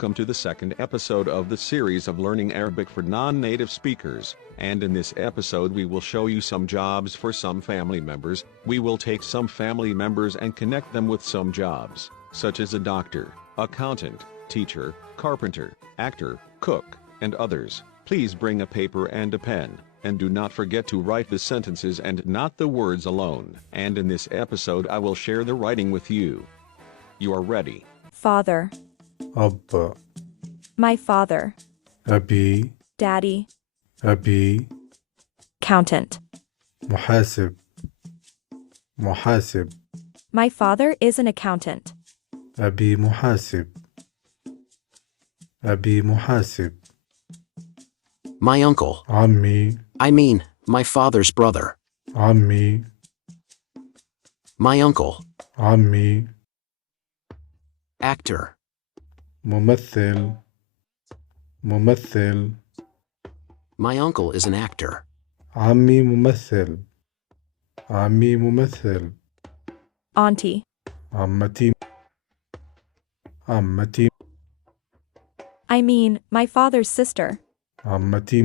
welcome to the second episode of the series of Learning Arabic for Non-Native Speakers, and in this episode we will show you some jobs for some family members. We will take some family members and connect them with some jobs, such as a doctor, accountant, teacher, carpenter, actor, cook, and others. Please bring a paper and a pen, and do not forget to write the sentences and not the words alone. And in this episode I will share the writing with you. You are ready? Father. أب. My father. أبي. Daddy. أبي. Accountant. محاسب. محاسب. My father is an accountant. أبي محاسب. أبي محاسب. My uncle. عمي. I mean, my father's brother. عمي. My uncle. عمي. Actor. ممثل. ممثل. My uncle is an actor. عمي ممثل. عمي ممثل. Auntie. عمتي. عمتي. I mean, my father's sister. عمتي.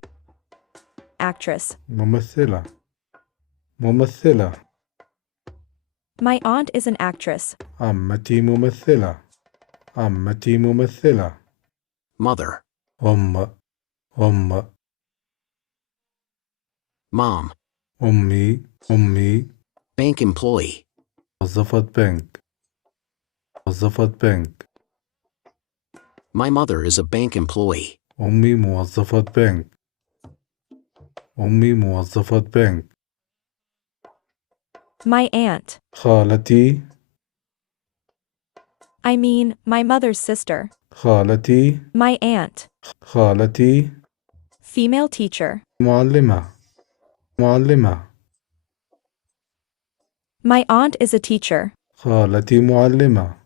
Actress. ممثلة. ممثلة. My aunt is an actress. عمتي ممثلة. عمتي ممثلة. Mother. أم. أم. Mom. أمي. أمي. Bank employee. موظفة بنك. موظفة بنك. My mother is a bank employee. أمي موظفة بنك. أمي موظفة بنك. My aunt. خالتي. I mean, my mother's sister. خالتي. My aunt. خالتي. Female teacher. معلمة. معلمة. My aunt is a teacher. خالتي معلمة.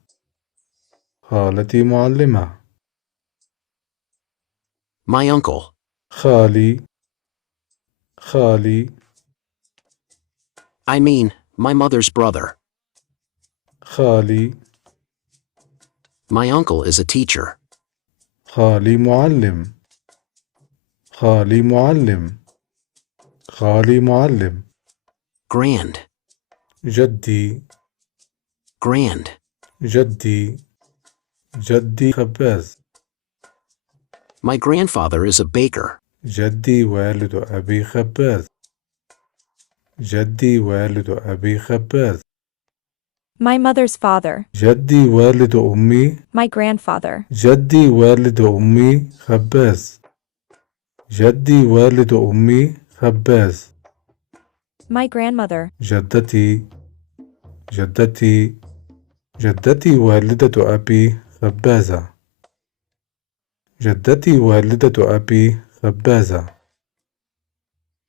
خالتي معلمة. My uncle. خالي. خالي. I mean, my mother's brother. خالي. My uncle is a teacher. خالي معلم. خالي معلم. خالي معلم. Grand. جدي. Grand. جدي. جدي خباز. My grandfather is a baker. جدي والد أبي خباز. جدي والد أبي خباز. My mother's father. جدي والد أمي. My grandfather. جدي والد أمي خباز. جدي والد أمي خباز. My grandmother. جدتي. جدتي. جدتي والدة أبي خبازة. جدتي والدة أبي خبازة.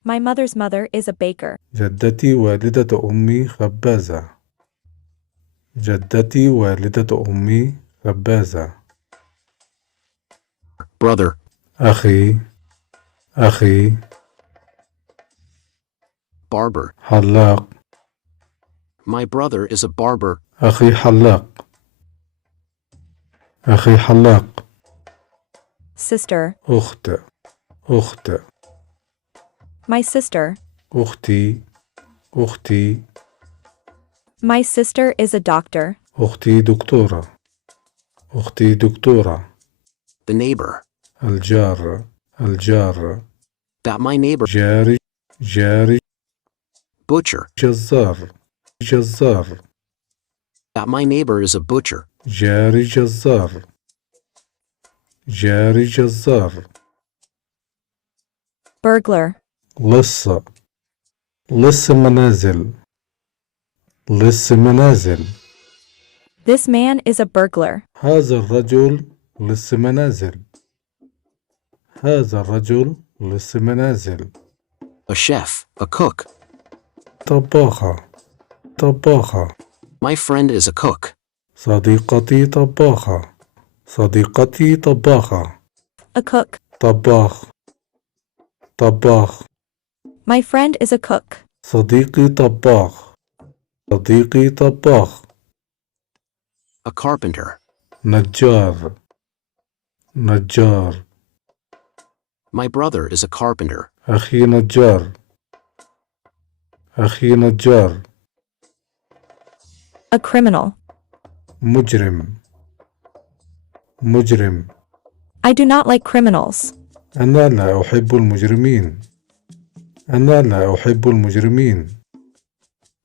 My mother's mother is a baker. جدتي والدة أمي خبازة. جدتي والدة أمي خبازة. Brother. أخي. أخي. Barber. حلاق. My brother is a barber. أخي حلاق. أخي حلاق. Sister. أخت. أخت. My sister. أختي. أختي. My sister is a doctor. أختي دكتورة. أختي دكتورة. The neighbor. الجار. الجار. That my neighbor. جاري. جاري. Butcher. جزار. جزار. That my neighbor is a butcher. جاري جزار. جاري جزار. Burglar. لص. لص منازل. لص منازل. This man is a burglar. هذا الرجل لص منازل. هذا الرجل لص منازل. A chef. A cook. طباخة. طباخة. My friend is a cook. صديقتي طباخة. صديقتي طباخة. A cook. طباخ. طباخ. My friend is a cook. صديقي طباخ. صديقي طباخ. A carpenter. نجار. نجار. My brother is a carpenter. أخي نجار. أخي نجار. A criminal. مجرم. مجرم. I do not like criminals. أنا لا أحب المجرمين. أنا لا أحب المجرمين.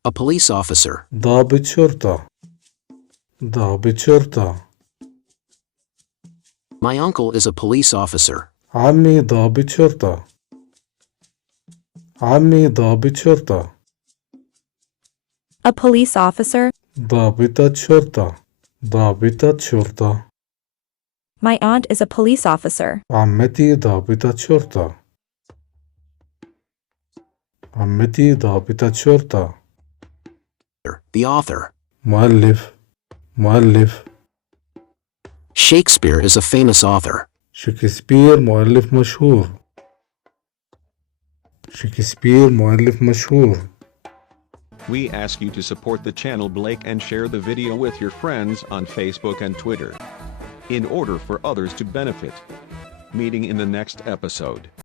A police officer. ضابط شرطة. ضابط شرطة. My uncle is a police officer. عمي ضابط شرطة. عمي ضابط شرطة. A police officer. ضابطة شرطة. ضابطة شرطة. My aunt is a police officer. عمتي ضابطة شرطة. عمتي ضابطة شرطة. The author. مؤلف. مؤلف. Shakespeare is a famous author. شكسبير مؤلف مشهور. شكسبير مؤلف مشهور. We ask you to support the channel Blake and share the video with your friends on Facebook and Twitter, in order for others to benefit. Meeting in the next episode.